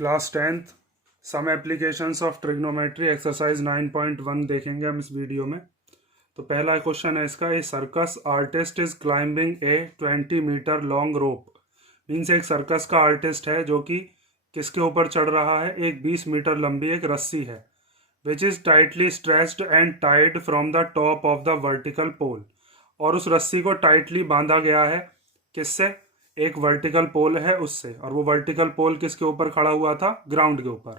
Class 10th some applications of trigonometry exercise 9.1 देखेंगे हम इस वीडियो में। तो पहला क्वेश्चन है इसका, a circus artist is climbing a 20 metre long rope. Means एक सर्कस का आर्टिस्ट है जो कि किसके ऊपर चढ़ रहा है, एक 20 मीटर लंबी एक रस्सी है which is tightly stretched and tied from the top of the vertical pole. और उस रस्सी को टाइटली बांधा गया है किससे, एक वर्टिकल पोल है उससे, और वो वर्टिकल पोल किसके ऊपर खड़ा हुआ था, ग्राउंड के ऊपर।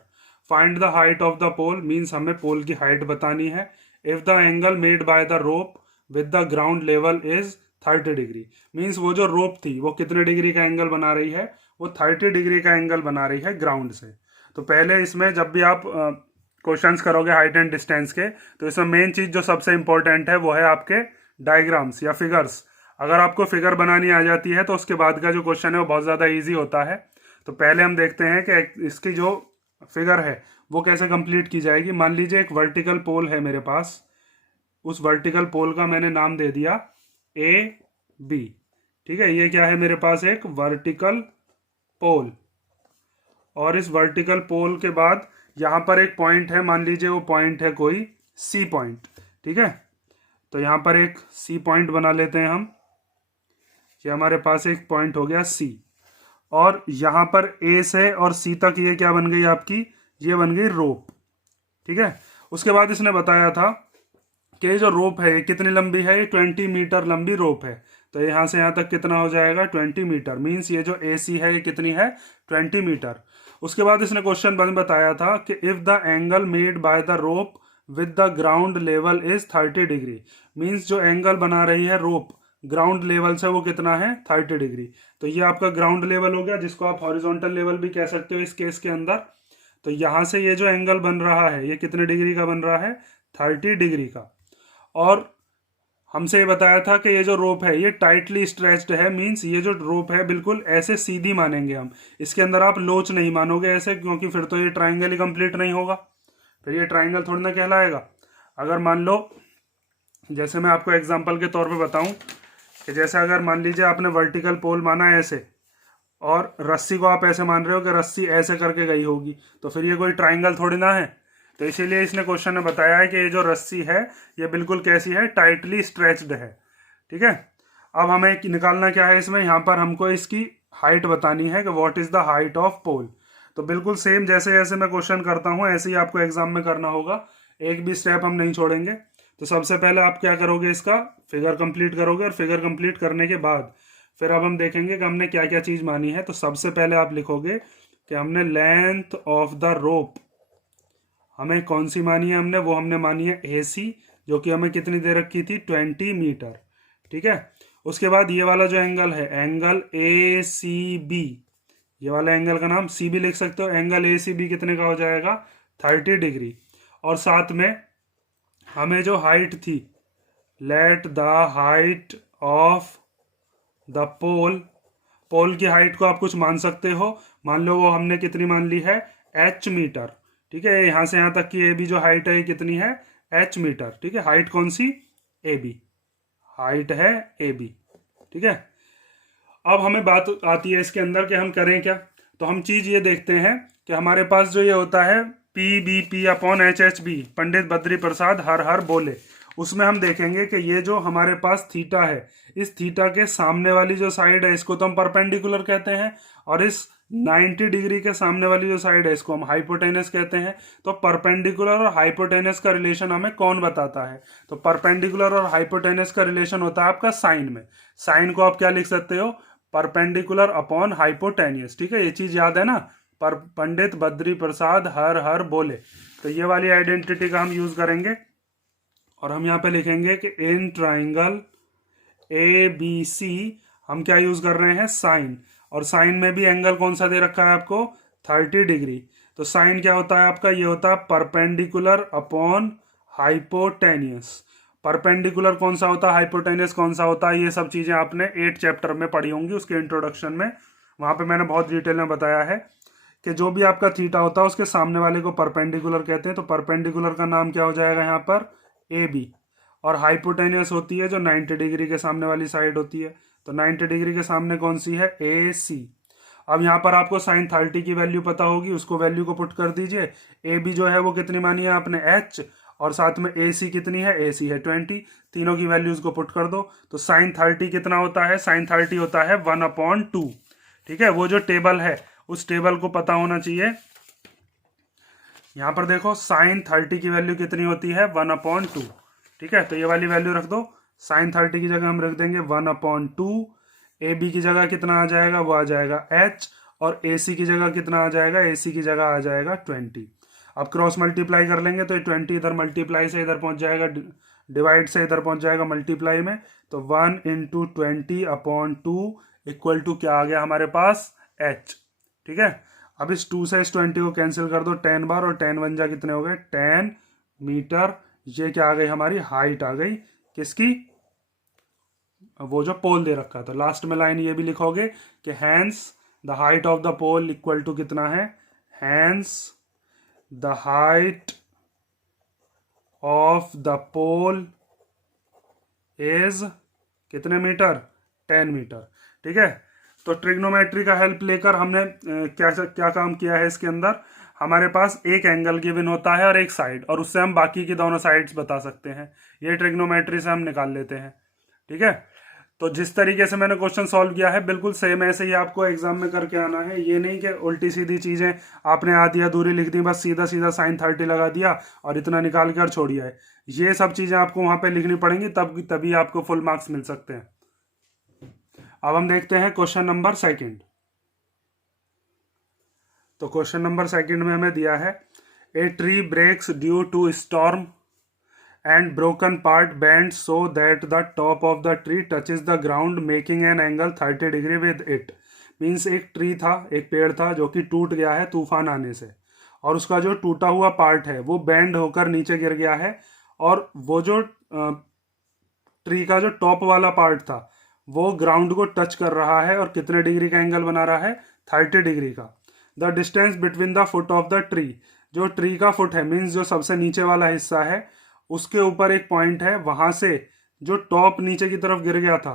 Find the height of the pole, means हमें पोल की हाइट बतानी है। If the angle made by the rope with the ground level is 30 degree, means वो जो रोप थी वो कितने डिग्री का एंगल बना रही है, वो 30 डिग्री का एंगल बना रही है ग्राउंड से। तो पहले इसमें जब भी आप क्वेश्चंस करोगे हाइट एंड डिस्टेंस के, तो इसमें मेन चीज जो सबसे इंपॉर्टेंट है वो है आपके डायग्राम्स या फिगर्स। अगर आपको फिगर बनानी आ जाती है तो उसके बाद का जो क्वेश्चन है वो बहुत ज़्यादा इजी होता है। तो पहले हम देखते हैं कि इसकी जो फिगर है वो कैसे कंप्लीट की जाएगी। मान लीजिए एक वर्टिकल पोल है मेरे पास, उस वर्टिकल पोल का मैंने नाम दे दिया ए बी। ठीक है, ये क्या है मेरे पास, एक वर्टिकल पोल। और इस वर्टिकल पोल के बाद यहाँ पर एक पॉइंट है, मान लीजिए वो पॉइंट है कोई सी पॉइंट। ठीक है, तो यहाँ पर एक सी पॉइंट बना लेते हैं हम। ये हमारे पास एक पॉइंट हो गया सी, और यहां पर ए से और सी तक ये क्या बन गई आपकी, ये बन गई रोप। ठीक है, उसके बाद इसने बताया था कि जो रोप है ये कितनी लंबी है, ये 20 मीटर लंबी रोप है। तो यहां से यहां तक कितना हो जाएगा, 20 मीटर। मीन्स ये जो ए सी है ये कितनी है, 20 मीटर। उसके बाद इसने क्वेश्चन बताया था कि if the angle made by the rope with the ground level is 30 degree. Means जो एंगल बना रही है रोप ग्राउंड लेवल से वो कितना है, 30 डिग्री। तो ये आपका ग्राउंड लेवल हो गया, जिसको आप हॉरिजॉन्टल लेवल भी कह सकते हो इस केस के अंदर। तो यहां से ये जो एंगल बन रहा है ये कितने डिग्री का बन रहा है, 30 डिग्री का। और हमसे ये बताया था कि ये जो रोप है ये टाइटली स्ट्रेच्ड है। मीन्स ये जो रोप है बिल्कुल ऐसे सीधी मानेंगे हम, इसके अंदर आप लोच नहीं मानोगे ऐसे, क्योंकि फिर तो ये ट्राइंगल ही कंप्लीट नहीं होगा, फिर ये ट्राइंगल थोड़ी ना कहलाएगा। अगर मान लो, जैसे मैं आपको एग्जांपल के तौर पे बताऊं कि जैसे अगर मान लीजिए आपने वर्टिकल पोल माना ऐसे, और रस्सी को आप ऐसे मान रहे हो कि रस्सी ऐसे करके गई होगी, तो फिर ये कोई ट्राइंगल थोड़ी ना है। तो इसीलिए इसने क्वेश्चन में बताया है कि ये जो रस्सी है ये बिल्कुल कैसी है, टाइटली स्ट्रेच्ड है। ठीक है, अब हमें निकालना क्या है इसमें, यहाँ पर हमको इसकी हाइट बतानी है कि what is the height of pole. तो बिल्कुल सेम जैसे जैसे मैं क्वेश्चन करता हूँ ऐसे ही आपको एग्जाम में करना होगा, एक भी स्टेप हम नहीं छोड़ेंगे। तो सबसे पहले आप क्या करोगे, इसका फिगर कंप्लीट करोगे, और फिगर कंप्लीट करने के बाद फिर अब हम देखेंगे कि हमने क्या क्या चीज मानी है। तो सबसे पहले आप लिखोगे कि हमने लेंथ ऑफ द रोप हमें कौन सी मानी है, वो हमने मानी है ए सी, जो कि हमें कितनी दे रखी थी, 20 मीटर। ठीक है, उसके बाद ये वाला जो एंगल है, एंगल ए सी बी, ये वाला एंगल का नाम सी बी लिख सकते हो। एंगल ए सी बी कितने का हो जाएगा, 30 डिग्री। और साथ में हमें जो हाइट थी, let the height of the pole, pole की हाइट को आप कुछ मान सकते हो, मान लो वो हमने कितनी मान ली है, एच मीटर। ठीक है, यहां से यहां तक की ए बी जो हाइट है ये कितनी है, एच मीटर। ठीक है, हाइट कौन सी, ए बी, हाइट है ए बी। ठीक है, अब हमें बात आती है इसके अंदर कि हम करें क्या। तो हम चीज ये देखते हैं कि हमारे पास जो ये होता है P B P upon H H B, Pandit Badri Prasad हर हर बोले, उसमें हम देखेंगे कि ये जो हमारे पास थीटा है, इस थीटा के सामने वाली जो साइड है इसको तो हम परपेंडिकुलर कहते हैं, और इस 90 डिग्री के सामने वाली जो साइड है इसको हम हाइपोटेनस कहते हैं। तो परपेंडिकुलर और हाइपोटेनस का रिलेशन हमें कौन बताता है, तो परपेंडिकुलर और हाइपोटेनस का रिलेशन होता है आपका साइन में। साइन को आप क्या लिख सकते हो, परपेंडिकुलर अपॉन हाइपोटेनियस। ठीक है, ये चीज याद है ना, पर पंडित बद्री प्रसाद हर हर बोले। तो ये वाली आइडेंटिटी का हम यूज करेंगे, और हम यहाँ पे लिखेंगे कि in triangle A B C हम क्या यूज कर रहे हैं, साइन। और साइन में भी एंगल कौन सा दे रखा है आपको, 30 डिग्री। तो साइन क्या होता है आपका, ये होता है परपेंडिकुलर अपॉन हाइपोटेनियस। परपेंडिकुलर कौन सा होता है, हाइपोटेनियस कौन सा होता है, ये सब चीजें आपने 8 चैप्टर में पढ़ी होंगी, उसके इंट्रोडक्शन में। वहां पे मैंने बहुत डिटेल में बताया है कि जो भी आपका थीटा होता है उसके सामने वाले को परपेंडिकुलर कहते हैं। तो परपेंडिकुलर का नाम क्या हो जाएगा यहाँ पर, ए बी। और हाइपोटेनियस होती है जो 90 डिग्री के सामने वाली साइड होती है। तो 90 डिग्री के सामने कौन सी है, ए सी। अब यहाँ पर आपको साइन 30 की वैल्यू पता होगी, उसको वैल्यू को पुट कर दीजिए। ए बी जो है वो कितनी मानी है आपने एच, और साथ में ए सी कितनी है, ए सी है 20, तीनों की वैल्यूज को पुट कर दो। तो साइन 30 कितना होता है, साइन 30 होता है 1/2। ठीक है, वो जो टेबल है उस टेबल को पता होना चाहिए। यहाँ पर देखो साइन 30 की वैल्यू कितनी होती है 1/2। ठीक है, तो ये वाली वैल्यू रख दो। साइन 30 की जगह हम रख देंगे 1/2। ए बी की जगह कितना आ जाएगा, वो आ जाएगा एच, और ए सी की जगह कितना आ जाएगा, ए सी की जगह आ जाएगा 20। अब क्रॉस मल्टीप्लाई कर लेंगे तो ये 20 इधर मल्टीप्लाई से इधर पहुंच जाएगा, डिवाइड से इधर पहुंच जाएगा मल्टीप्लाई में। तो 1 × 20/2 इक्वल टू क्या आ गया हमारे पास, एच। ठीक है, अब इस 2 से इस 20 को कैंसिल कर दो 10 बार, और 10 बन जा कितने हो गए 10 मीटर। ये क्या आ गई हमारी हाइट आ गई, किसकी, वो जो पोल दे रखा था। लास्ट में लाइन ये भी लिखोगे कि hence the height of the pole equal to कितना है, hence the height of the pole is कितने मीटर, 10 मीटर। ठीक है, तो ट्रिग्नोमेट्री का हेल्प लेकर हमने क्या क्या काम किया है इसके अंदर। हमारे पास एक एंगल गिवन होता है और एक साइड, और उससे हम बाकी की दोनों साइड्स बता सकते हैं। ये ट्रिग्नोमेट्री से हम निकाल लेते हैं। ठीक है, तो जिस तरीके से मैंने क्वेश्चन सॉल्व किया है बिल्कुल सेम ऐसे ही आपको एग्जाम में करके आना है। ये नहीं कि उल्टी सीधी चीजें आपने आधी अधूरी लिख दी, बस सीधा सीधा साइन 30 लगा दिया और इतना निकाल कर छोड़ दिया है। ये सब चीजें आपको वहां पे लिखनी पड़ेंगी, तभी आपको फुल मार्क्स मिल सकते हैं। अब हम देखते हैं क्वेश्चन नंबर 2। तो क्वेश्चन नंबर 2 में हमें दिया है a tree breaks due to storm and broken part bends so that the top of the tree touches the ground making an angle 30 degree with it। Means एक tree था, एक पेड़ था जो कि टूट गया है तूफान आने से, और उसका जो टूटा हुआ पार्ट है वो बेंड होकर नीचे गिर गया है, और वो जो ट्री का जो टॉप वाला पार्ट था वो ग्राउंड को टच कर रहा है, और कितने डिग्री का एंगल बना रहा है, 30 डिग्री का। The distance between the foot of the tree, जो ट्री का फुट है मीन्स जो सबसे नीचे वाला हिस्सा है उसके ऊपर एक पॉइंट है, वहां से जो टॉप नीचे की तरफ गिर गया था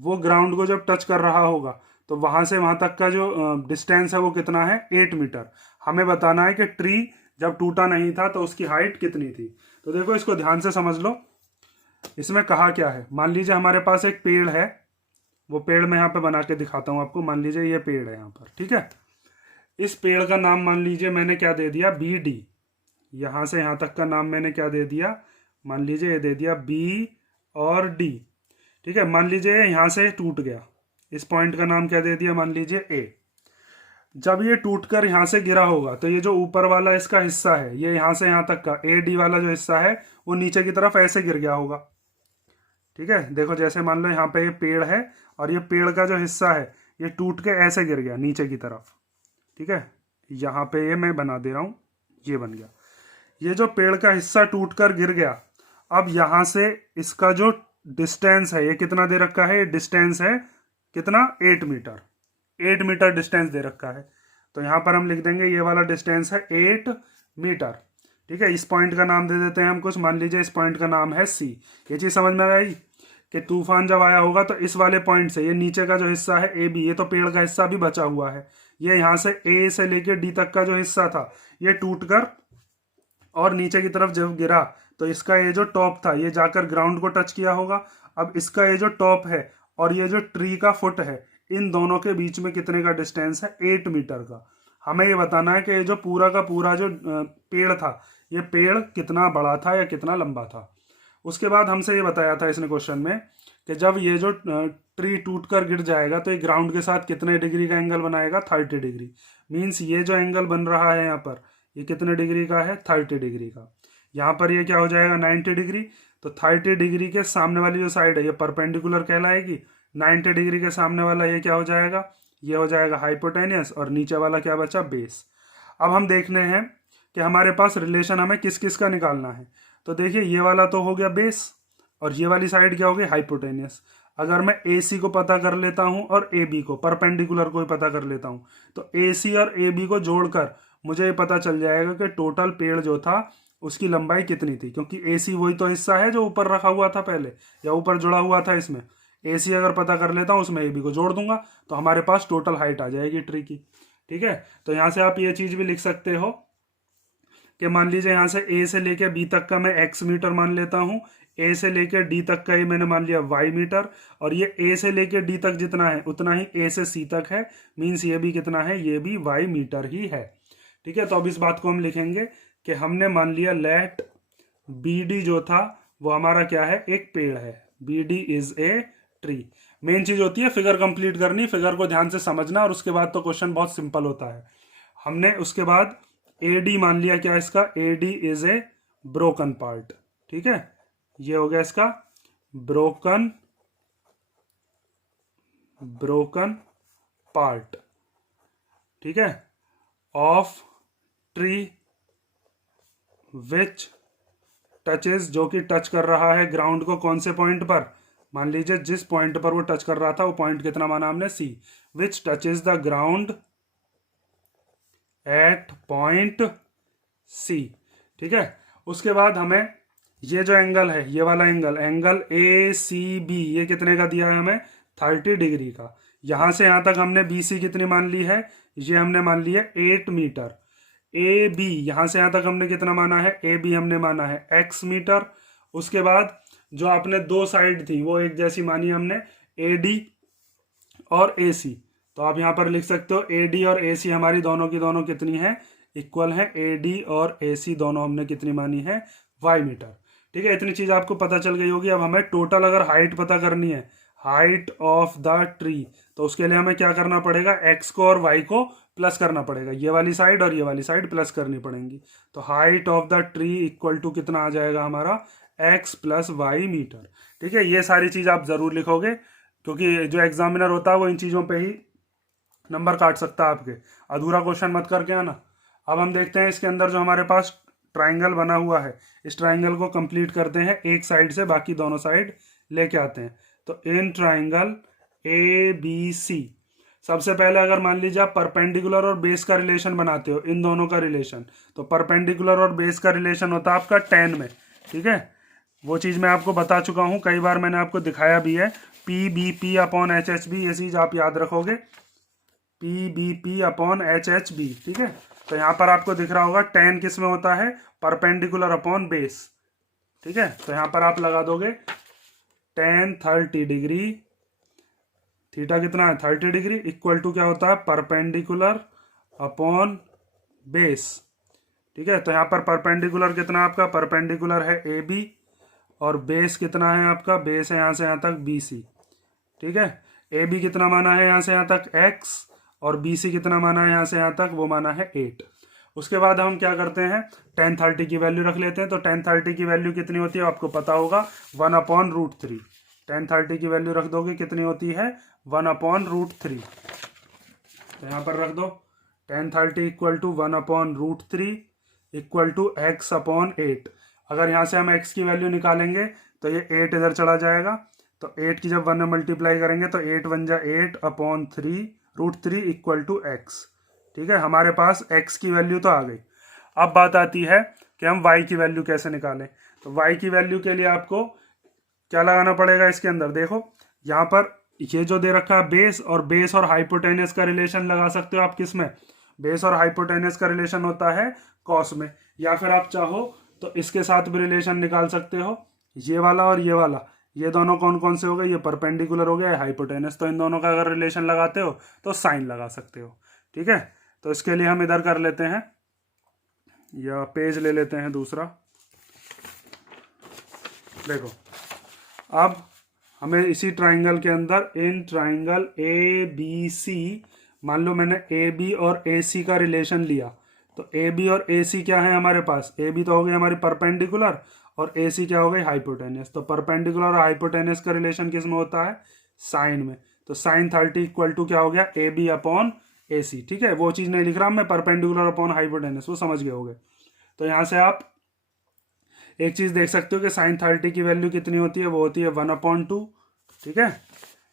वो ग्राउंड को जब टच कर रहा होगा तो वहां से वहां तक का जो डिस्टेंस है वो कितना है, 8 मीटर। हमें बताना है कि ट्री जब टूटा नहीं था तो उसकी हाइट कितनी थी। तो देखो इसको ध्यान से समझ लो, इसमें कहा क्या है। मान लीजिए हमारे पास एक पेड़ है, वो पेड़ मैं यहाँ पे बना के दिखाता हूँ आपको। मान लीजिए ये पेड़ है यहाँ पर, ठीक है। इस पेड़ का नाम मान लीजिए मैंने क्या दे दिया, BD। यहां से यहां तक का नाम मैंने क्या दे दिया, मान लीजिए ये दे दिया B और D। ठीक है, मान लीजिए यहां से टूट गया, इस पॉइंट का नाम क्या दे दिया, मान लीजिए A। जब ये टूटकर यहां से गिरा होगा तो ये जो ऊपर वाला इसका हिस्सा है, ये यहां से यहां तक का AD वाला जो हिस्सा है वो नीचे की तरफ ऐसे गिर गया होगा। ठीक है, देखो जैसे मान लो यहाँ पे ये पेड़ है और ये पेड़ का जो हिस्सा है ये टूट के ऐसे गिर गया नीचे की तरफ। ठीक है, यहाँ पे ये मैं बना दे रहा हूं, ये बन गया। ये जो पेड़ का हिस्सा टूटकर गिर गया, अब यहां से इसका जो डिस्टेंस है ये कितना दे रखा है, ये डिस्टेंस है कितना, 8 मीटर। 8 मीटर डिस्टेंस दे रखा है, तो यहां पर हम लिख देंगे ये वाला डिस्टेंस है 8 मीटर। ठीक है, इस पॉइंट का नाम दे देते हैं हम कुछ, मान लीजिए इस पॉइंट का नाम है C। ये चीज समझ में आई कि तूफान जब आया होगा तो इस वाले पॉइंट से, ये नीचे का जो हिस्सा है AB, ये तो पेड़ का हिस्सा भी बचा हुआ है, ये यहाँ से A से लेकर D तक का जो हिस्सा था ये टूटकर और नीचे की तरफ जब गिरा तो इसका ये जो टॉप था ये जाकर ग्राउंड को टच किया होगा। अब इसका ये जो टॉप है और ये जो ट्री का फुट है, इन दोनों के बीच में कितने का डिस्टेंस है, 8 मीटर का। हमें ये बताना है कि ये जो पूरा का पूरा जो पेड़ था, ये पेड़ कितना बड़ा था या कितना लंबा था। उसके बाद हमसे ये बताया था इसने क्वेश्चन में कि जब ये जो ट्री टूटकर गिर जाएगा तो ये ग्राउंड के साथ कितने डिग्री का एंगल बनाएगा, 30 डिग्री। मीन्स ये जो एंगल बन रहा है यहाँ पर, ये कितने डिग्री का है, 30 डिग्री का। यहाँ पर ये क्या हो जाएगा, 90 डिग्री। तो 30 डिग्री के सामने वाली जो साइड है ये परपेंडिकुलर कहलाएगी। 90 डिग्री के सामने वाला ये क्या हो जाएगा, ये हो जाएगा हाइपोटेनियस, और नीचे वाला क्या बचा, बेस। अब हम देखने हैं कि हमारे पास रिलेशन हमें किस किस का निकालना है। तो देखिए ये वाला तो हो गया बेस, और ये वाली साइड क्या हो गई, हाइपोटेनियस। अगर मैं AC को पता कर लेता हूं और AB को, परपेंडिकुलर को ही पता कर लेता हूं, तो AC और AB को जोड़कर मुझे ये पता चल जाएगा कि टोटल पेड़ जो था उसकी लंबाई कितनी थी, क्योंकि AC वही तो हिस्सा है जो ऊपर रखा हुआ था पहले, या ऊपर जुड़ा हुआ था इसमें। ए सी अगर पता कर लेता हूँ उसमें ए बी को जोड़ दूंगा तो हमारे पास टोटल हाइट आ जाएगी ट्री की। ठीक है, तो यहाँ से आप ये चीज भी लिख सकते हो कि मान लीजिए यहाँ से ए से लेके बी तक का मैं एक्स मीटर मान लेता हूँ, ए से लेके डी तक का ये मैंने मान लिया वाई मीटर, और ये ए से लेके डी तक जितना है उतना ही ए से सी तक है, मीन्स ये भी कितना है, ये भी वाई मीटर ही है। ठीक है, तो अब इस बात को हम लिखेंगे कि हमने मान लिया लेट बी डी जो था वो हमारा क्या है, एक पेड़ है, B D is a tree. Main चीज होती है फिगर कंप्लीट करनी, फिगर को ध्यान से समझना और उसके बाद तो क्वेश्चन बहुत सिंपल होता है। हमने उसके बाद ए डी मान लिया, क्या इसका, A D is A broken part. ठीक है, ये हो गया इसका ब्रोकन पार्ट। ठीक है, ऑफ ट्री विच टचेस, जो कि टच कर रहा है ग्राउंड को कौन से पॉइंट पर, मान लीजिए जिस पॉइंट पर वो टच कर रहा था वो पॉइंट कितना माना हमने, C, which touches the ground at point C. ठीक है, उसके बाद हमें ये जो एंगल है, ये वाला एंगल ए सी बी, ये कितने का दिया है हमें, 30 डिग्री का। यहां से यहां तक हमने बी सी कितनी मान ली है, ये हमने मान ली है 8 मीटर। ए बी यहां से यहां तक हमने कितना माना है, ए बी हमने माना है x मीटर। उसके बाद जो आपने दो साइड थी वो एक जैसी मानी हमने, ए डी और ए सी, तो आप यहां पर लिख सकते हो ए डी और ए सी हमारी दोनों की दोनों कितनी है, इक्वल है, ए डी और ए सी दोनों हमने कितनी मानी है, वाई मीटर। ठीक है, इतनी चीज आपको पता चल गई होगी। अब हमें टोटल अगर हाइट पता करनी है, हाइट ऑफ द ट्री, तो उसके लिए हमें क्या करना पड़ेगा, एक्स को और वाई को प्लस करना पड़ेगा, ये वाली साइड और ये वाली साइड प्लस करनी पड़ेंगी। तो height of the tree equal to कितना आ जाएगा हमारा, एक्स प्लस वाई मीटर। ठीक है, ये सारी चीज आप जरूर लिखोगे क्योंकि जो एग्जामिनर होता है वो इन चीजों पे ही नंबर काट सकता है आपके, अधूरा क्वेश्चन मत करके आना। अब हम देखते हैं इसके अंदर जो हमारे पास ट्राइंगल बना हुआ है, इस ट्राइंगल को कंप्लीट करते हैं एक साइड से, बाकी दोनों साइड लेके आते हैं। तो in triangle A B C, सबसे पहले अगर मान लीजिए आप परपेंडिकुलर और बेस का रिलेशन बनाते हो, इन दोनों का रिलेशन, तो परपेंडिकुलर और बेस का रिलेशन होता है आपका tan में। ठीक है, वो चीज मैं आपको बता चुका हूं, कई बार मैंने आपको दिखाया भी है, P B P upon H H B, ये चीज आप याद रखोगे, P B P upon H H B. ठीक है, तो यहां पर आपको दिख रहा होगा tan किस में होता है, परपेंडिकुलर अपॉन बेस। ठीक है, तो यहां पर आप लगा दोगे tan 30 डिग्री, थीटा कितना है 30 डिग्री, इक्वल टू क्या होता है, परपेंडिकुलर अपॉन बेस। ठीक है, तो यहाँ पर परपेंडिकुलर कितना आपका, परपेंडिकुलर है ए बी, और बेस कितना है आपका, बेस है यहाँ से यहाँ तक बी सी। ठीक है, ए बी कितना माना है यहाँ से यहाँ तक x, और बी सी कितना माना है यहाँ से यहाँ तक, वो माना है 8। उसके बाद हम क्या करते हैं, tan 30 की वैल्यू रख लेते हैं। तो tan 30 की वैल्यू कितनी होती है आपको पता होगा, 1/√3। tan 30 की वैल्यू रख दोगे कितनी होती है, 1/√3। तो यहाँ पर रख दो tan 30 equal to 1/√3 equal to x/8। अगर यहाँ से हम x की वैल्यू निकालेंगे तो ये 8 इधर चला जाएगा, तो 8 की जब 1 में मल्टीप्लाई करेंगे तो 8 1 जा 8/3√3 इक्वल टू x। ठीक है, हमारे पास x की वैल्यू तो आ गई। अब बात आती है कि हम y की वैल्यू कैसे निकालें। तो y की वैल्यू के लिए आपको क्या लगाना पड़ेगा इसके अंदर, देखो यहाँ पर ये जो दे रखा है बेस और हाइपोटेनस का रिलेशन लगा सकते हो आप, किस में, बेस और हाइपोटेनस का रिलेशन होता है कॉस में, या फिर आप चाहो तो इसके साथ भी रिलेशन निकाल सकते हो, ये वाला और ये वाला, ये दोनों कौन कौन से हो गए, ये परपेंडिकुलर हो गया, हाइपोटेनस, तो इन दोनों का अगर रिलेशन लगाते हो तो साइन लगा सकते हो। ठीक है, तो इसके लिए हम इधर कर लेते हैं, या पेज ले लेते हैं दूसरा। देखो अब हमें इसी ट्राइंगल के अंदर, in triangle A B C, मान लो मैंने ए बी और ए सी का रिलेशन लिया, तो ए बी और ए सी क्या है हमारे पास, ए बी तो हो गई हमारी परपेंडिकुलर और ए सी क्या हो गई हाइपोटेनस। तो परपेंडिकुलर और हाइपोटेनस का रिलेशन किस में होता है, साइन में। तो साइन 30 इक्वल टू क्या हो गया, ए बी अपॉन ए सी। ठीक है, वो चीज नहीं लिख रहा मैं, परपेंडिकुलर अपॉन हाइपोटेनस, वो समझ गए होगे। तो यहां से आप एक चीज देख सकते हो कि साइन 30 की वैल्यू कितनी होती है, वो होती है 1/2। ठीक है,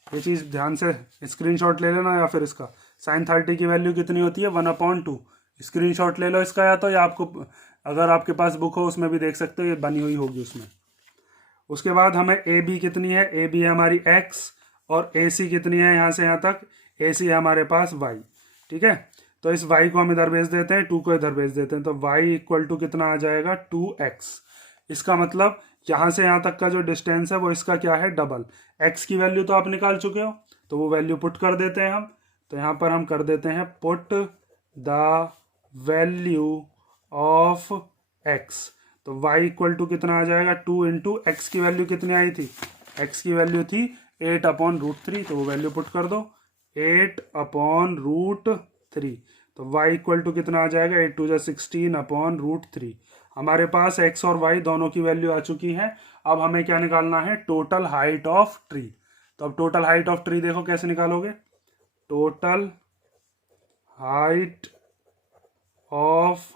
ये चीज ध्यान से स्क्रीनशॉट ले लेना, या फिर इसका साइन 30 की वैल्यू कितनी होती है 1/2। स्क्रीनशॉट ले लो इसका, या आपको अगर आपके पास बुक हो उसमें भी देख सकते हो, ये बनी हुई होगी उसमें। उसके बाद हमें ए बी कितनी है, ए बी है हमारी x, और AC कितनी है यहाँ से यहाँ तक, AC है हमारे पास y, ठीक है। तो इस y को हम इधर भेज देते हैं, 2 को इधर भेज देते हैं, तो y इक्वल टू कितना आ जाएगा 2x। इसका मतलब यहाँ से यहाँ तक का जो डिस्टेंस है वो इसका क्या है, डबल। x की वैल्यू तो आप निकाल चुके हो, तो वो वैल्यू पुट कर देते हैं हम। तो यहाँ पर हम कर देते हैं put the value of x। तो y इक्वल टू कितना आ जाएगा 2 इंटू एक्स की वैल्यू कितनी आई थी, x की वैल्यू थी 8/√3, तो वो वैल्यू पुट कर दो 8/√3। तो y इक्वल टू कितना आ जाएगा 8 2 16/√3। हमारे पास x और y दोनों की वैल्यू आ चुकी है। अब हमें क्या निकालना है, टोटल हाइट ऑफ ट्री। तो अब टोटल हाइट ऑफ ट्री देखो कैसे निकालोगे, total height of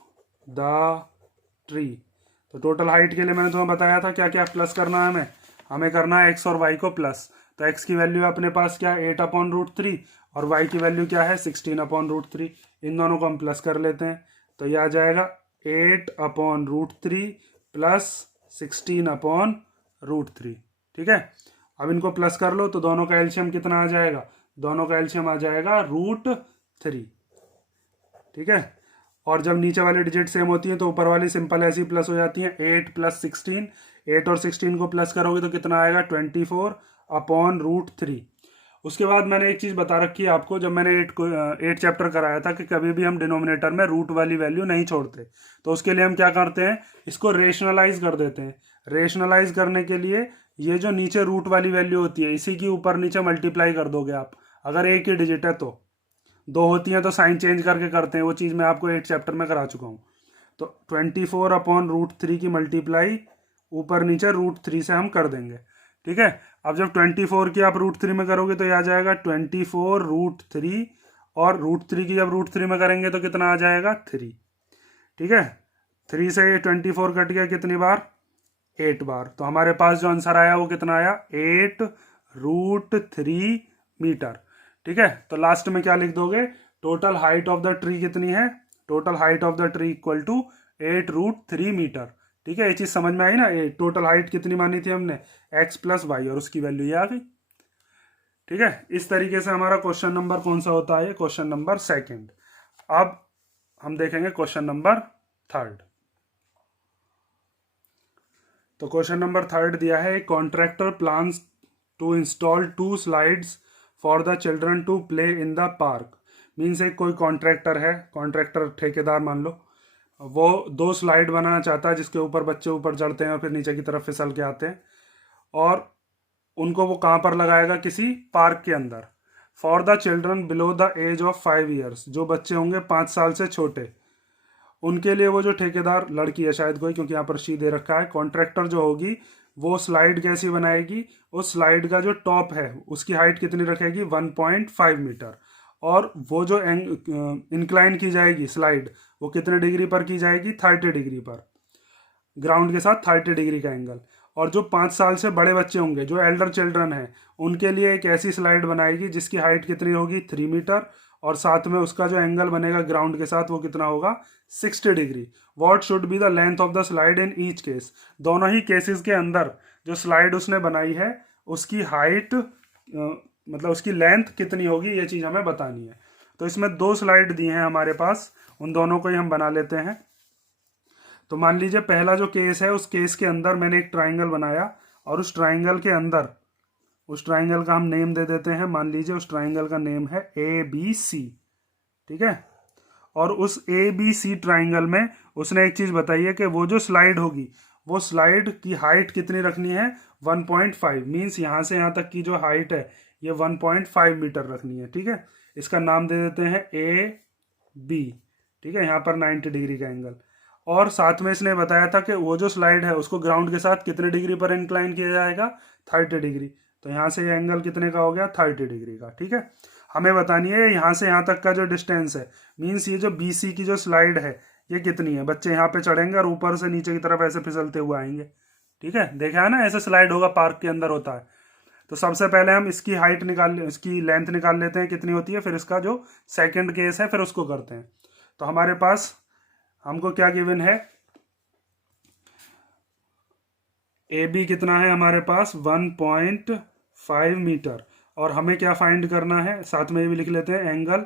the tree. तो टोटल हाइट के लिए मैंने तुम्हें बताया था क्या क्या प्लस करना है, हमें करना है x और y को प्लस। तो x की वैल्यू अपने पास क्या है 8/√3 और y की वैल्यू क्या है 16/√3। इन दोनों को हम प्लस कर लेते हैं, तो ये आ जाएगा 8/√3 प्लस 16/√3, ठीक है। अब इनको प्लस कर लो, तो दोनों का एलसीएम कितना आ जाएगा, दोनों का एलसीएम आ जाएगा √3, ठीक है। और जब नीचे वाली डिजिट सेम होती है तो ऊपर वाली सिंपल ऐसी प्लस हो जाती है। 8 + 16, 8 और 16 को प्लस करोगे तो कितना आएगा 24/√3। उसके बाद मैंने एक चीज़ बता रखी है आपको, जब मैंने 8 चैप्टर कराया था कि कभी भी हम डिनोमिनेटर में रूट वाली वैल्यू नहीं छोड़ते। तो उसके लिए हम क्या करते हैं, इसको रेशनलाइज कर देते हैं। रेशनलाइज करने के लिए ये जो नीचे रूट वाली वैल्यू होती है इसी की ऊपर नीचे मल्टीप्लाई कर दोगे आप। अगर एक ही डिजिट है तो, दो होती हैं तो साइन चेंज करके करते हैं, वो चीज़ मैं आपको 8 चैप्टर में करा चुका हूँ। तो 24/√3 की मल्टीप्लाई ऊपर नीचे √3 से हम कर देंगे, ठीक है। अब जब 24 की आप √3 में करोगे तो ये आ जाएगा 24√3, और √3 की जब √3 में करेंगे तो कितना आ जाएगा 3, ठीक है। 3 से ये 24 कट गया कितनी बार, 8 बार। तो हमारे पास जो आंसर आया वो कितना आया 8√3 मीटर, ठीक है। तो लास्ट में क्या लिख दोगे, total height of the tree कितनी है, total height of the tree equal to 8√3 metre, ठीक है। ये चीज समझ में आई ना, टोटल हाइट कितनी मानी थी हमने x + y, और उसकी वैल्यू ये आ गई, ठीक है। इस तरीके से हमारा क्वेश्चन नंबर कौन सा होता है, क्वेश्चन नंबर 2। अब हम देखेंगे क्वेश्चन नंबर 3। तो क्वेश्चन नंबर 3 दिया है, contractor plans to install 2 slides for the children to play in the park. Means एक कोई कॉन्ट्रैक्टर है, कॉन्ट्रैक्टर ठेकेदार मान लो, वो 2 स्लाइड बनाना चाहता है जिसके ऊपर बच्चे ऊपर चढ़ते हैं और फिर नीचे की तरफ फिसल के आते हैं, और उनको वो कहाँ पर लगाएगा, किसी पार्क के अंदर। For the children below the age of 5 years, जो बच्चे होंगे 5 साल से छोटे, उनके लिए वो जो ठेकेदार, लड़की है शायद कोई, क्योंकि यहाँ पर शी दे रखा है, कॉन्ट्रैक्टर जो होगी वो स्लाइड कैसी बनाएगी, उस स्लाइड का जो टॉप है उसकी हाइट कितनी रखेगी 1.5 मीटर, और वो जो इंक्लाइन की जाएगी स्लाइड वो कितने डिग्री पर की जाएगी 30 डिग्री पर, ग्राउंड के साथ 30 डिग्री का एंगल। और जो 5 साल से बड़े बच्चे होंगे, जो एल्डर चिल्ड्रन हैं, उनके लिए एक ऐसी स्लाइड बनाएगी जिसकी हाइट कितनी होगी 3 मीटर, और साथ में उसका जो एंगल बनेगा ग्राउंड के साथ वो कितना होगा 60 degree. What should be the length of the slide in each case, दोनों ही केसेस के अंदर जो स्लाइड उसने बनाई है उसकी हाइट मतलब उसकी लेंथ कितनी होगी, ये चीज़ हमें बतानी है। तो इसमें 2 स्लाइड दी हैं हमारे पास, उन दोनों को ही हम बना लेते हैं। तो मान लीजिए पहला जो केस है, उस केस के अंदर मैंने एक ट्राइंगल बनाया, और उस ट्राइंगल के अंदर, उस ट्राइंगल का हम नेम दे देते हैं, मान लीजिए उस ट्राइंगल का नेम है ABC, ठीक है। और उस ABC ट्राइंगल में उसने एक चीज़ बताई है कि वो जो स्लाइड होगी वो स्लाइड की हाइट कितनी रखनी है 1.5, मीन्स यहाँ से यहाँ तक की जो हाइट है ये 1.5 मीटर रखनी है, ठीक है। इसका नाम दे देते हैं AB, ठीक है। यहाँ पर 90 डिग्री का एंगल, और साथ में इसने बताया था कि वो जो स्लाइड है उसको ग्राउंड के साथ कितने डिग्री पर इंक्लाइन किया जाएगा 30 डिग्री। तो यहाँ से ये एंगल कितने का हो गया 30 डिग्री का, ठीक है। हमें बतानी है यहाँ से यहाँ तक का जो डिस्टेंस है, मीन्स ये जो BC की जो स्लाइड है ये कितनी है। बच्चे यहाँ पे चढ़ेंगे और ऊपर से नीचे की तरफ ऐसे फिसलते हुए आएंगे, ठीक है। देखा है ना, ऐसे स्लाइड होगा, पार्क के अंदर होता है। तो सबसे पहले हम इसकी हाइट इसकी लेंथ निकाल लेते हैं कितनी होती है, फिर इसका जो सेकंड केस है फिर उसको करते हैं। तो हमारे पास हमको क्या गिवन है, AB कितना है हमारे पास 1.5 मीटर, और हमें क्या फाइंड करना है, साथ में ये भी लिख लेते हैं, एंगल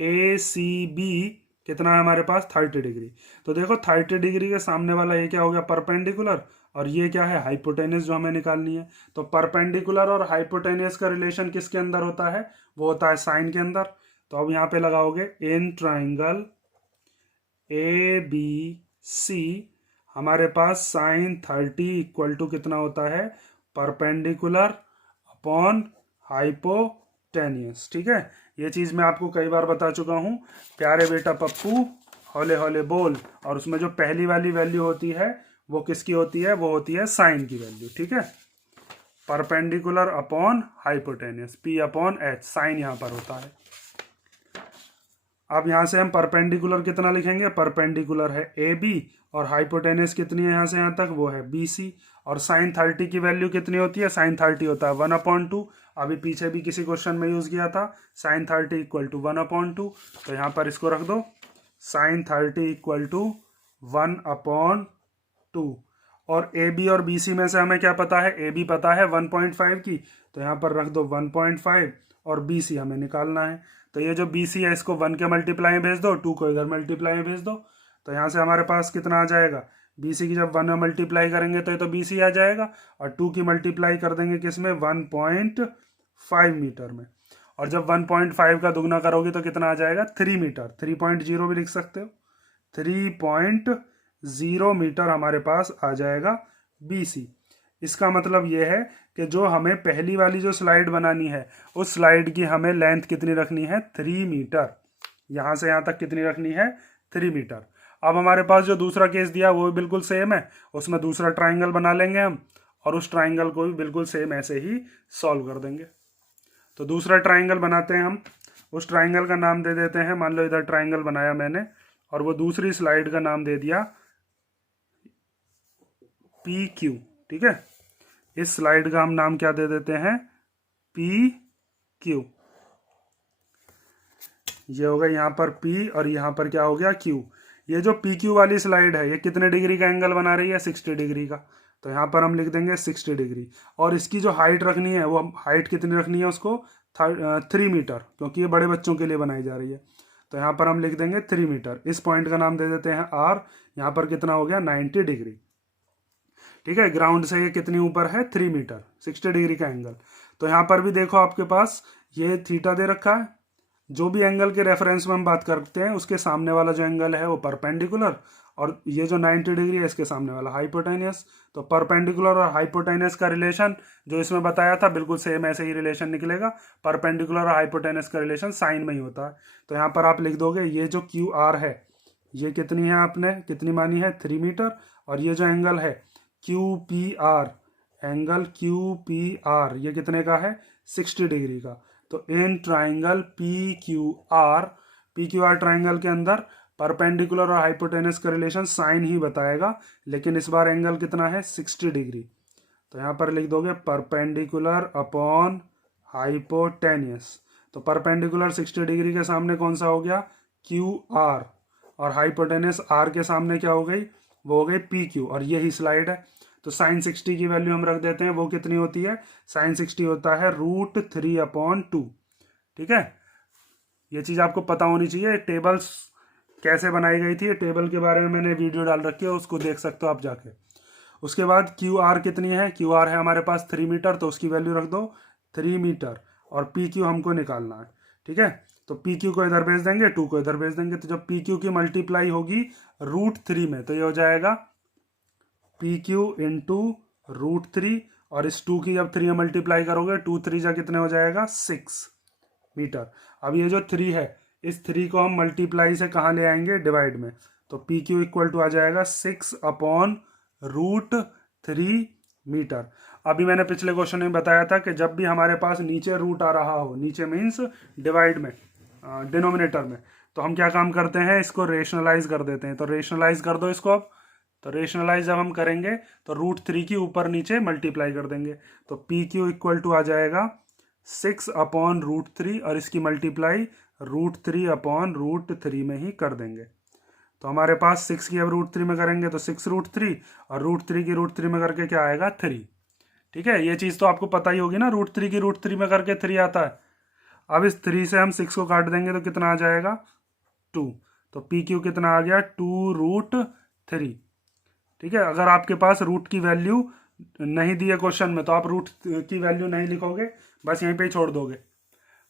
ए सी बी कितना है हमारे पास 30 डिग्री। तो देखो 30 डिग्री के सामने वाला ये क्या हो गया, परपेंडिकुलर, और ये क्या है, हाइपोटेनस जो हमें निकालनी है। तो परपेंडिकुलर और हाइपोटेनस का रिलेशन किसके अंदर होता है, वो होता है साइन के अंदर। तो अब यहाँ पे लगाओगे in triangle A B C हमारे पास साइन 30 इक्वल टू कितना होता है, परपेंडिकुलर अपॉन हाइपोटेनियस। ठीक है, ये चीज मैं आपको कई बार बता चुका हूं, प्यारे बेटा पप्पू हौले हौले बोल। और उसमें जो पहली वाली वैल्यू होती है वो किसकी होती है, वो होती है साइन की वैल्यू। ठीक है, perpendicular upon hypotenuse, P upon H, sine यहां पर होता है। अब यहां से हम परपेंडिकुलर कितना लिखेंगे, परपेंडिकुलर है ए बी, और हाइपोटेनस कितनी है यहां से यहां तक, वो है बी सी। और साइन 30 की वैल्यू कितनी होती है, साइन 30 होता है 1/2। अभी पीछे भी किसी क्वेश्चन में यूज किया था, साइन 30 इक्वल टू 1/2। तो यहां पर इसको रख दो, साइन 30 इक्वल टू 1/2। और ए बी और बी सी में से हमें क्या पता है, ए बी पता है 1.5 की, तो यहां पर रख दो 1.5, और बी सी हमें निकालना है। तो ये जो बी सी है इसको 1 के मल्टीप्लाई में भेज दो, 2 को इधर मल्टीप्लाई में भेज दो। तो यहाँ से हमारे पास कितना आ जाएगा, बी सी की जब 1 में मल्टीप्लाई करेंगे तो ये तो बी सी आ जाएगा, और 2 की मल्टीप्लाई कर देंगे किसमें, 1.5 मीटर में। और जब 1.5 का दुगना करोगे तो कितना आ जाएगा, 3 मीटर, 3.0 भी लिख सकते हो, 3.0 मीटर हमारे पास आ जाएगा बी सी। इसका मतलब यह है कि जो हमें पहली वाली जो स्लाइड बनानी है उस स्लाइड की हमें लेंथ कितनी रखनी है, 3 मीटर। यहां से यहां तक कितनी रखनी है, 3 मीटर। अब हमारे पास जो दूसरा केस दिया वो भी बिल्कुल सेम है, उसमें दूसरा ट्राइंगल बना लेंगे हम, और उस ट्राइंगल को भी बिल्कुल सेम ऐसे ही सॉल्व कर देंगे। तो दूसरा ट्राइंगल बनाते हैं हम, उस ट्राइंगल का नाम दे देते हैं, मान लो इधर ट्राइंगल बनाया मैंने, और वो दूसरी स्लाइड का नाम दे दिया पी क्यू। ठीक है, इस स्लाइड का हम नाम क्या दे देते हैं, पी क्यू। ये होगा यहाँ पर P और यहाँ पर क्या हो गया Q। ये जो PQ वाली स्लाइड है ये कितने डिग्री का एंगल बना रही है, 60 डिग्री का। तो यहाँ पर हम लिख देंगे 60 डिग्री। और इसकी जो हाइट रखनी है वो हाइट कितनी रखनी है उसको, 3 मीटर, क्योंकि ये बड़े बच्चों के लिए बनाई जा रही है। तो यहाँ पर हम लिख देंगे 3 मीटर। इस पॉइंट का नाम दे देते हैं R। यहाँ पर कितना हो गया, 90 डिग्री। ठीक है, ग्राउंड से ये कितनी ऊपर है, 3 मीटर, 60 डिग्री का एंगल। तो यहाँ पर भी देखो आपके पास ये थीटा दे रखा है। जो भी एंगल के रेफरेंस में हम बात करते हैं उसके सामने वाला जो एंगल है वो परपेंडिकुलर, और ये जो 90 डिग्री है इसके सामने वाला हाइपोटेनियस। तो परपेंडिकुलर और हाइपोटेनियस का रिलेशन जो इसमें बताया था बिल्कुल सेम ऐसे ही रिलेशन निकलेगा। परपेंडिकुलर और हाइपोटेनियस का रिलेशन साइन में ही होता है। तो यहाँ पर आप लिख दोगे ये जो क्यू आर है ये कितनी है, आपने कितनी मानी है, 3 मीटर। और ये जो एंगल है Q P R, angle Q P R ये कितने का है, 60 डिग्री का। तो in triangle P Q R triangle के अंदर परपेंडिकुलर और हाइपोटेनस का रिलेशन साइन ही बताएगा, लेकिन इस बार एंगल कितना है, 60 डिग्री। तो यहाँ पर लिख दोगे परपेंडिकुलर अपॉन हाइपोटेनियस। तो परपेंडिकुलर 60 डिग्री के सामने कौन सा हो गया, क्यू आर, और हाइपोटेनस आर के सामने क्या हो गई, वो हो गई पी क्यू, और यही स्लाइड है। तो साइन 60 की वैल्यू हम रख देते हैं, वो कितनी होती है, साइन 60 होता है √3/2। ठीक है, ये चीज आपको पता होनी चाहिए। टेबल्स कैसे बनाई गई थी, टेबल के बारे में मैंने वीडियो डाल रखी है, उसको देख सकते हो आप जाके। उसके बाद क्यू आर कितनी है, क्यू आर है हमारे पास 3 मीटर, तो उसकी वैल्यू रख दो 3 मीटर, और पी क्यू हमको निकालना है। ठीक है, तो पी क्यू को इधर भेज देंगे, 2 को इधर भेज देंगे। तो जब पी क्यू की मल्टीप्लाई होगी √3 में तो ये हो जाएगा पी क्यू इंटू √3, और इस 2 की जब 3 में मल्टीप्लाई करोगे 2 3 जा कितने हो जाएगा, 6 मीटर। अब ये जो 3 है इस 3 को हम मल्टीप्लाई से कहाँ ले आएंगे, डिवाइड में। तो पी क्यू इक्वल टू आ जाएगा 6/√3 मीटर। अभी मैंने पिछले क्वेश्चन में बताया था कि जब भी हमारे पास नीचे रूट आ रहा हो, नीचे मीन्स डिवाइड में, डिनोमिनेटर में, तो हम क्या काम करते हैं, इसको रेशनलाइज कर देते हैं। तो रेशनलाइज कर दो इसको अब। तो रेशनलाइज जब हम करेंगे तो √3 की ऊपर नीचे मल्टीप्लाई कर देंगे। तो पी क्यू इक्वल टू आ जाएगा 6/√3, और इसकी मल्टीप्लाई √3/√3 में ही कर देंगे। तो हमारे पास 6 की अब √3 में करेंगे तो 6√3, और √3 की √3 में करके क्या आएगा, 3। ठीक है, ये चीज़ तो आपको पता ही होगी ना, √3 की √3 में करके 3 आता है। अब इस 3 से हम 6 को काट देंगे तो कितना आ जाएगा 2। तो पी क्यू कितना आ गया 2√3। ठीक है, अगर आपके पास रूट की वैल्यू नहीं दी है क्वेश्चन में तो आप रूट की वैल्यू नहीं लिखोगे, बस यहीं पे ही छोड़ दोगे।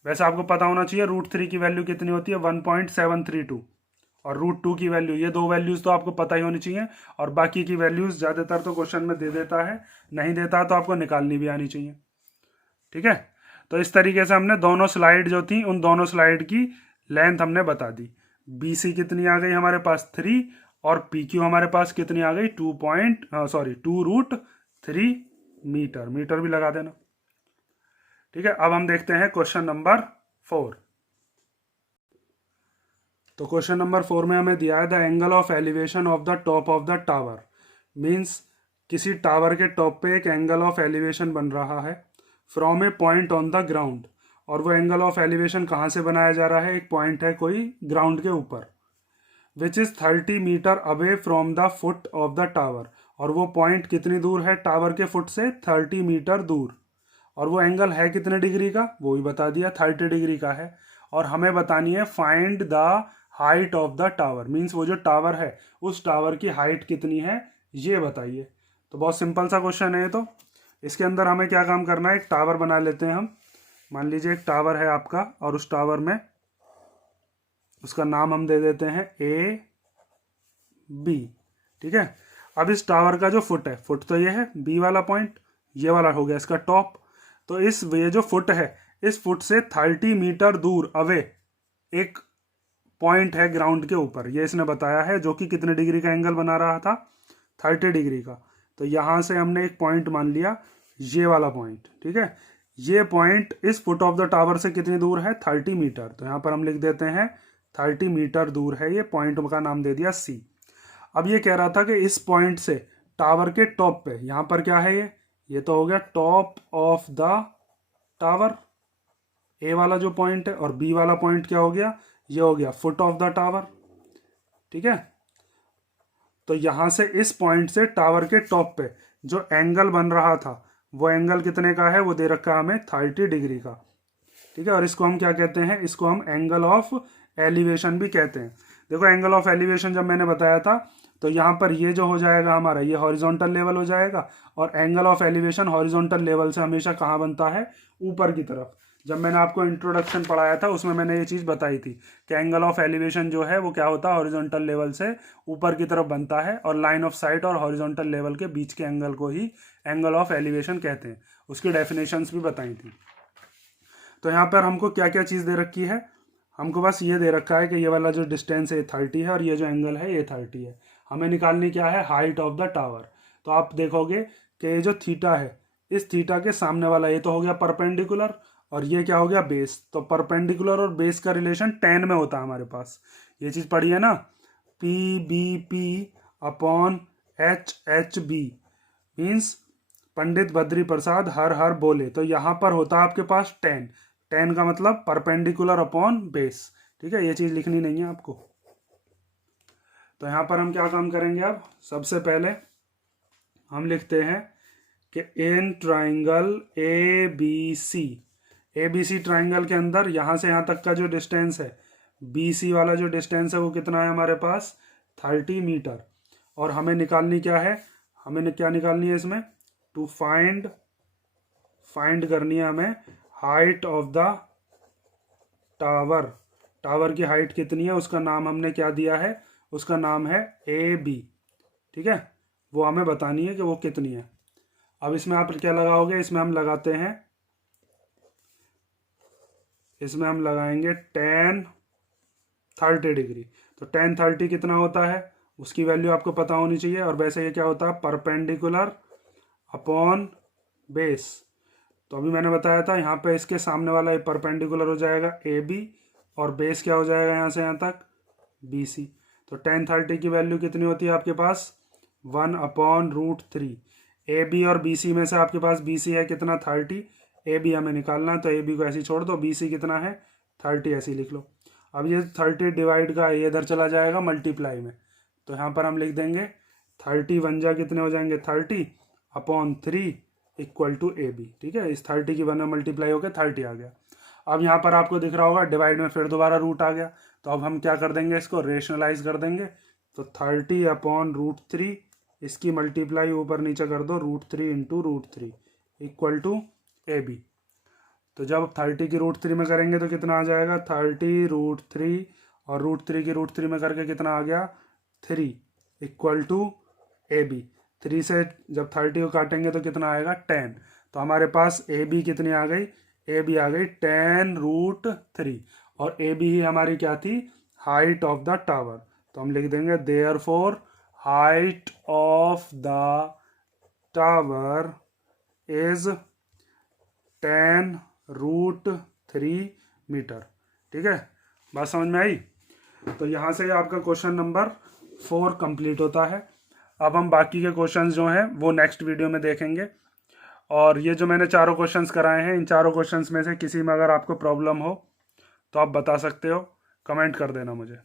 वैसे आपको पता होना चाहिए √3 की वैल्यू कितनी होती है 1.732, और √2 की वैल्यू, ये दो वैल्यूज तो आपको पता ही होनी चाहिए। और बाकी की वैल्यूज ज़्यादातर तो क्वेश्चन में दे देता है, नहीं देता तो आपको निकालनी भी आनी चाहिए। ठीक है, तो इस तरीके से हमने दोनों स्लाइड जो थी उन दोनों स्लाइड की लेंथ हमने बता दी। BC कितनी आ गई हमारे पास 3, और PQ हमारे पास कितनी आ गई 2√3 मीटर। मीटर भी लगा देना। ठीक है, अब हम देखते हैं क्वेश्चन नंबर 4। तो क्वेश्चन नंबर 4 में हमें दिया है the angle of elevation of the top of the tower. Means किसी टावर के टॉप पे एक एंगल ऑफ एलिवेशन बन रहा है from A point on the ground, और वो एंगल ऑफ एलिवेशन कहाँ से बनाया जा रहा है, एक पॉइंट है कोई ग्राउंड के ऊपर, which is 30 metre away from the foot of the tower. और वो पॉइंट कितनी दूर है टावर के फुट से 30 मीटर दूर, और वो एंगल है कितने डिग्री का वो भी बता दिया 30 डिग्री का है। और हमें बतानी है find the height of the tower. Means वो जो टावर है उस टावर की हाइट कितनी है ये बताइए। तो बहुत सिंपल सा क्वेश्चन है ये। तो इसके अंदर हमें क्या काम करना है, एक टावर बना लेते हैं हम। मान लीजिए एक टावर है आपका, और उस टावर में उसका नाम हम दे देते हैं AB। ठीक है, अब इस टावर का जो फुट है, फुट तो ये है B वाला पॉइंट, ये वाला हो गया इसका टॉप। तो इस ये जो फुट है इस फुट से 30 मीटर दूर अवे एक पॉइंट है ग्राउंड के ऊपर, ये इसने बताया है, जो कि कितने डिग्री का एंगल बना रहा था 30 डिग्री का। तो यहां से हमने एक पॉइंट मान लिया ये वाला पॉइंट। ठीक है, ये पॉइंट इस फुट ऑफ द टावर से कितनी दूर है 30 मीटर। तो यहां पर हम लिख देते हैं 30 मीटर दूर है ये पॉइंट, का नाम दे दिया C। अब ये कह रहा था कि इस पॉइंट से टावर के टॉप पे, यहां पर क्या है ये तो हो गया top of the tower, A वाला जो पॉइंट है, और B वाला पॉइंट क्या हो गया, ये हो गया फुट ऑफ द टावर। ठीक है, तो यहां से इस पॉइंट से टावर के टॉप पे जो एंगल बन रहा था वो एंगल कितने का है, वो दे रखा है हमें 30 डिग्री का। ठीक है, और इसको हम क्या कहते हैं, इसको हम एंगल ऑफ एलिवेशन भी कहते हैं। देखो एंगल ऑफ एलिवेशन जब मैंने बताया था तो यहाँ पर ये जो हो जाएगा हमारा, ये हॉरिजॉन्टल लेवल हो जाएगा, और angle of elevation horizontal level से हमेशा कहाँ बनता है, ऊपर की तरफ। जब मैंने आपको इंट्रोडक्शन पढ़ाया था उसमें मैंने ये चीज़ बताई थी कि एंगल ऑफ एलिवेशन जो है वो क्या होता है, हॉरिजॉन्टल लेवल से ऊपर की तरफ बनता है, और लाइन ऑफ साइट और हॉरिजॉन्टल लेवल के बीच के एंगल को ही एंगल ऑफ एलिवेशन कहते हैं। उसकी डेफिनेशंस भी बताई थी। तो यहाँ पर हमको क्या क्या चीज़ दे रखी है, हमको बस ये दे रखा है कि ये वाला जो डिस्टेंस है 30 है, और ये जो एंगल है ये 30 है। हमें निकालनी क्या है, हाइट ऑफ द टावर। तो आप देखोगे कि ये जो थीटा है, इस थीटा के सामने वाला ये तो हो गया परपेंडिकुलर, और ये क्या हो गया बेस। तो परपेंडिकुलर और बेस का रिलेशन tan में होता है हमारे पास, ये चीज़ पढ़ी है ना, PBP अपॉन HHB। मीन्स पंडित बद्री प्रसाद हर हर बोले। तो यहाँ पर होता है आपके पास tan का मतलब परपेंडिकुलर अपॉन बेस। ठीक है, ये चीज़ लिखनी नहीं है आपको। तो यहाँ पर हम क्या काम करेंगे, अब सबसे पहले हम लिखते हैं कि इन ट्राइंगल ABC ट्राइंगल के अंदर यहाँ से यहाँ तक का जो डिस्टेंस है, BC वाला जो डिस्टेंस है वो कितना है हमारे पास 30 मीटर। और हमें निकालनी क्या है, हमें क्या निकालनी है इसमें, टू फाइंड करनी है हमें height of the tower. Tower की हाइट कितनी है उसका नाम हमने क्या दिया है, उसका नाम है AB। ठीक है, वो हमें बतानी है कि वो कितनी है। अब इसमें आप क्या लगाओगे, इसमें हम लगाते हैं, इसमें हम लगाएंगे tan 30 डिग्री। तो tan 30 कितना होता है उसकी वैल्यू आपको पता होनी चाहिए। और वैसे ये क्या होता है, परपेंडिकुलर अपॉन बेस। तो अभी मैंने बताया था यहाँ पे इसके सामने वाला ये परपेंडिकुलर हो जाएगा AB, और बेस क्या हो जाएगा यहाँ से यहाँ तक BC। तो tan 30 की वैल्यू कितनी होती है आपके पास 1/√3। AB और BC में से आपके पास BC है कितना 30, AB हमें निकालना है, तो AB को ऐसे छोड़ दो, BC कितना है 30 ऐसे लिख लो। अब ये 30 डिवाइड का ये इधर चला जाएगा मल्टीप्लाई में, तो यहाँ पर हम लिख देंगे 30 1 जा कितने हो जाएंगे 30 upon 3, equal to A B. ठीक है, इस 30 की 1 में मल्टीप्लाई होकर 30 आ गया। अब यहाँ पर आपको दिख रहा होगा डिवाइड में फिर दोबारा रूट आ गया, तो अब हम क्या कर देंगे, इसको रेशनलाइज कर देंगे। तो 30/√3, इसकी मल्टीप्लाई ऊपर नीचे कर दो, √3 into √3 equal to A B. तो जब 30 की √3 में करेंगे तो कितना आ जाएगा, 30√3 और √3 की √3 में करके कितना आ गया, 3 इक्वल टू ए बी। 3 से जब 30 को काटेंगे तो कितना आएगा, 10। तो हमारे पास ए बी कितनी आ गई, ए बी आ गई 10√3, और ए बी ही हमारी क्या थी, हाइट ऑफ द टावर। तो हम लिख देंगे therefore height of the tower is 10√3 metre. ठीक है, बात समझ में आई। तो यहाँ से आपका क्वेश्चन नंबर 4 कंप्लीट होता है। अब हम बाकी के क्वेश्चंस जो हैं वो नेक्स्ट वीडियो में देखेंगे। और ये जो मैंने चारों क्वेश्चंस कराए हैं, इन चारों क्वेश्चंस में से किसी में अगर आपको प्रॉब्लम हो तो आप बता सकते हो, कमेंट कर देना मुझे।